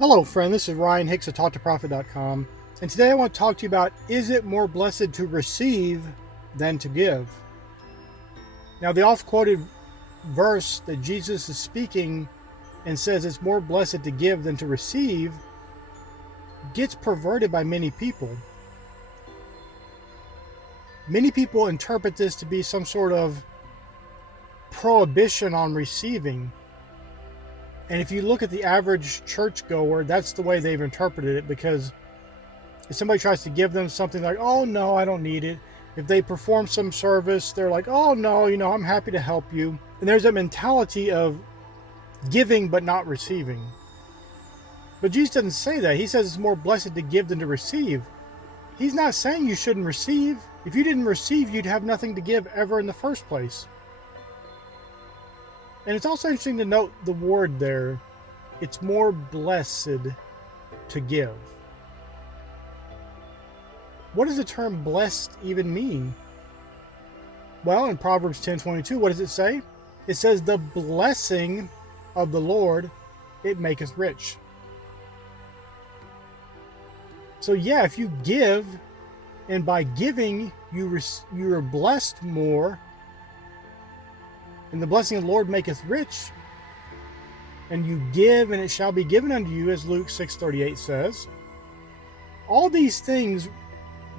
Hello, friend. This is Ryan Hicks of TaughtToProfit.com. And today I want to talk to you about, is it more blessed to receive than to give? Now, the oft-quoted verse that Jesus is speaking and says it's more blessed to give than to receive gets perverted by many people. Many people interpret this to be some sort of prohibition on receiving. And if you look at the average churchgoer, that's the way they've interpreted it, because if somebody tries to give them something, like, oh no, I don't need it. If they perform some service, they're like, oh no, I'm happy to help you. And there's a mentality of giving but not receiving. But Jesus doesn't say that. He says it's more blessed to give than to receive. He's not saying you shouldn't receive. If you didn't receive, you'd have nothing to give ever in the first place. And it's also interesting to note the word there. It's more blessed to give. What does the term blessed even mean? Well, in Proverbs 10:22, what does it say? It says, the blessing of the Lord, it maketh rich. So yeah, if you give, and by giving, you're blessed more, and the blessing of the Lord maketh rich, and you give, and it shall be given unto you, as Luke 6:38 says. All these things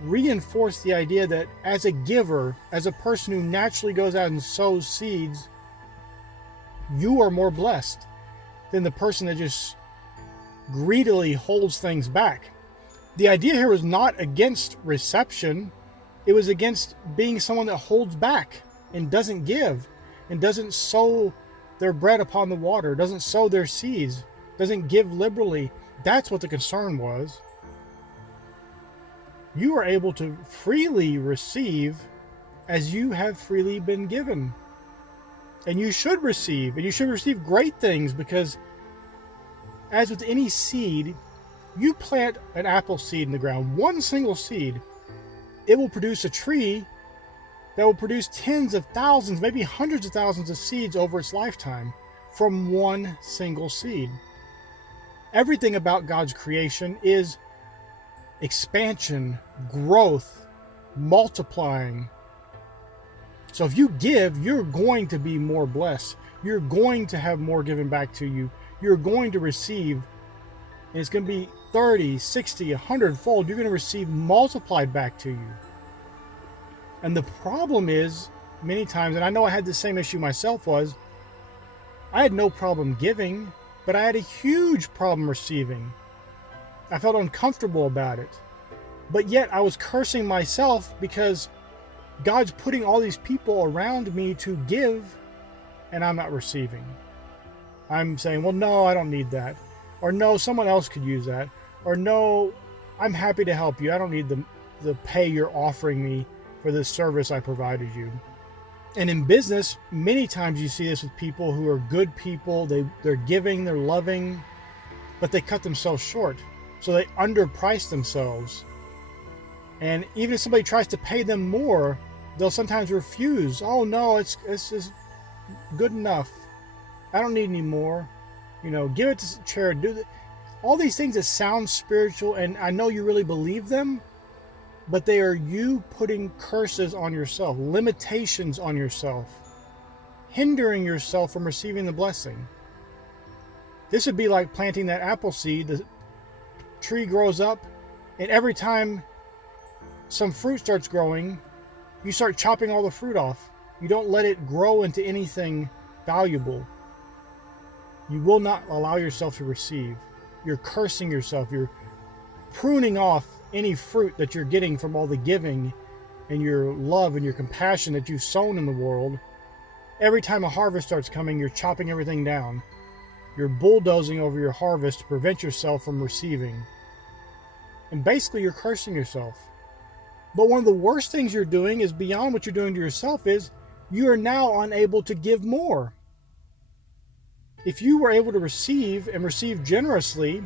reinforce the idea that as a giver, as a person who naturally goes out and sows seeds, you are more blessed than the person that just greedily holds things back. The idea here was not against reception. It was against being someone that holds back and doesn't give, and doesn't sow their bread upon the water, doesn't sow their seeds, doesn't give liberally. That's what the concern was. You are able to freely receive as you have freely been given. And you should receive, and you should receive great things, because as with any seed, you plant an apple seed in the ground, one single seed, it will produce a tree that will produce tens of thousands, maybe hundreds of thousands of seeds over its lifetime from one single seed. Everything about God's creation is expansion, growth, multiplying. So if you give, you're going to be more blessed. You're going to have more given back to you. You're going to receive, and it's going to be 30, 60, 100-fold. You're going to receive multiplied back to you. And the problem is, many times, and I know I had the same issue myself, was I had no problem giving, but I had a huge problem receiving. I felt uncomfortable about it. But yet I was cursing myself because God's putting all these people around me to give, and I'm not receiving. I'm saying, well, no, I don't need that. Or no, someone else could use that. Or no, I'm happy to help you. I don't need the pay you're offering me for this service I provided you. And in business, many times you see this with people who are good people. They're giving, they're loving, but they cut themselves short. So they underprice themselves. And even if somebody tries to pay them more, they'll sometimes refuse. Oh no, it's just good enough. I don't need any more. Give it to charity. Do all these things that sound spiritual, and I know you really believe them, but they are you putting curses on yourself, limitations on yourself, hindering yourself from receiving the blessing. This would be like planting that apple seed. The tree grows up, and every time some fruit starts growing, you start chopping all the fruit off. You don't let it grow into anything valuable. You will not allow yourself to receive. You're cursing yourself. You're pruning off any fruit that you're getting from all the giving and your love and your compassion that you've sown in the world. Every time a harvest starts coming, you're chopping everything down. You're bulldozing over your harvest to prevent yourself from receiving. And basically, you're cursing yourself. But one of the worst things you're doing is beyond what you're doing to yourself is you are now unable to give more. If you were able to receive and receive generously,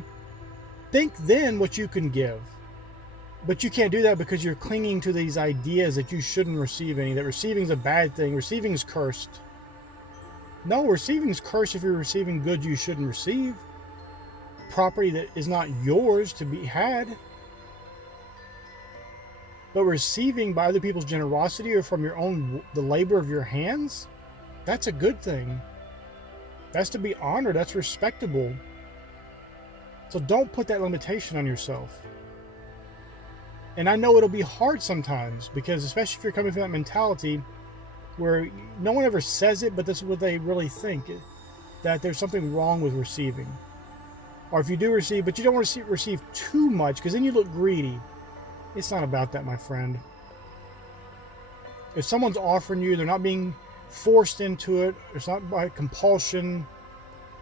think then what you can give. But you can't do that because you're clinging to these ideas that you shouldn't receive any, that receiving is a bad thing, receiving is cursed. No, receiving is cursed if you're receiving goods you shouldn't receive. property that is not yours to be had. But receiving by other people's generosity or from the labor of your hands, that's a good thing. That's to be honored. That's respectable. So don't put that limitation on yourself. And I know it'll be hard sometimes, because especially if you're coming from that mentality where no one ever says it, but this is what they really think, that there's something wrong with receiving. Or if you do receive, but you don't want to receive too much, because then you look greedy. It's not about that, my friend. If someone's offering you, they're not being forced into it, it's not by compulsion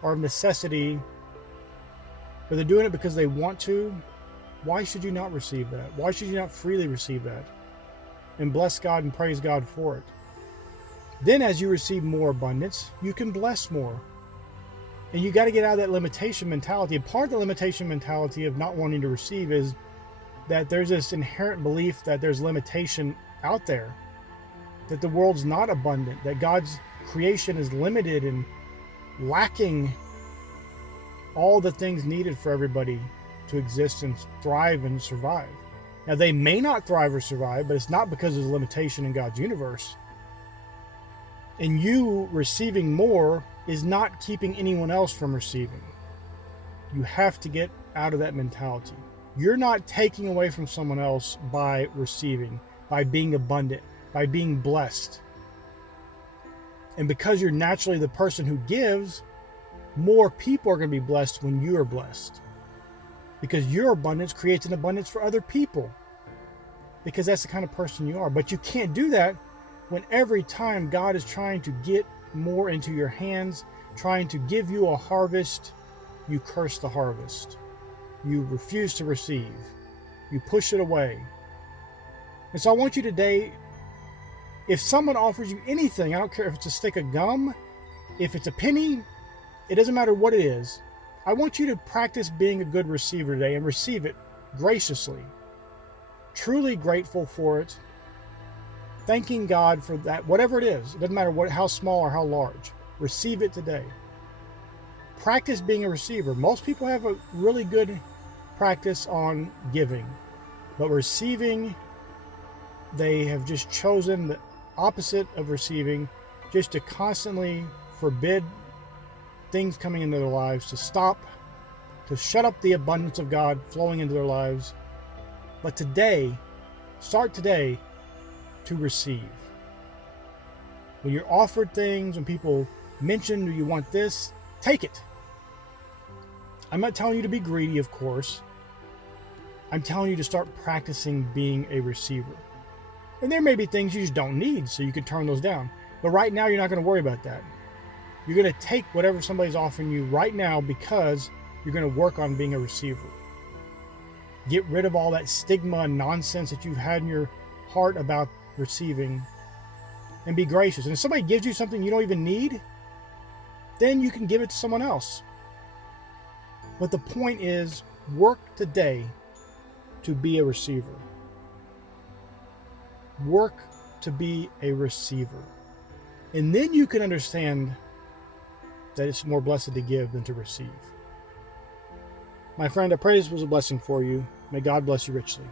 or necessity, but they're doing it because they want to, why should you not receive that? Why should you not freely receive that? And bless God and praise God for it. Then as you receive more abundance, you can bless more. And you got to get out of that limitation mentality. And part of the limitation mentality of not wanting to receive is that there's this inherent belief that there's limitation out there, that the world's not abundant, that God's creation is limited and lacking all the things needed for everybody to exist and thrive and survive. Now, they may not thrive or survive, but it's not because there's a limitation in God's universe. And you receiving more is not keeping anyone else from receiving. You have to get out of that mentality. You're not taking away from someone else by receiving, by being abundant, by being blessed. And because you're naturally the person who gives, more people are going to be blessed when you are blessed. Because your abundance creates an abundance for other people. Because that's the kind of person you are. But you can't do that when every time God is trying to get more into your hands, trying to give you a harvest, you curse the harvest. You refuse to receive. You push it away. And so I want you today, if someone offers you anything, I don't care if it's a stick of gum, if it's a penny, it doesn't matter what it is. I want you to practice being a good receiver today and receive it graciously. Truly grateful for it. Thanking God for that, whatever it is. It doesn't matter how small or how large. Receive it today. Practice being a receiver. Most people have a really good practice on giving, but receiving, they have just chosen the opposite of receiving, just to constantly forbid things coming into their lives, to stop, to shut up the abundance of God flowing into their lives. But today, start today to receive. When you're offered things, when people mention, do you want this? Take it. I'm not telling you to be greedy, of course. I'm telling you to start practicing being a receiver. And there may be things you just don't need, so you can turn those down. But right now, you're not going to worry about that. You're going to take whatever somebody's offering you right now because you're going to work on being a receiver. Get rid of all that stigma and nonsense that you've had in your heart about receiving, and be gracious. And if somebody gives you something you don't even need, then you can give it to someone else. But the point is, work today to be a receiver. Work to be a receiver. And then you can understand that it's more blessed to give than to receive. My friend, I pray this was a blessing for you. May God bless you richly.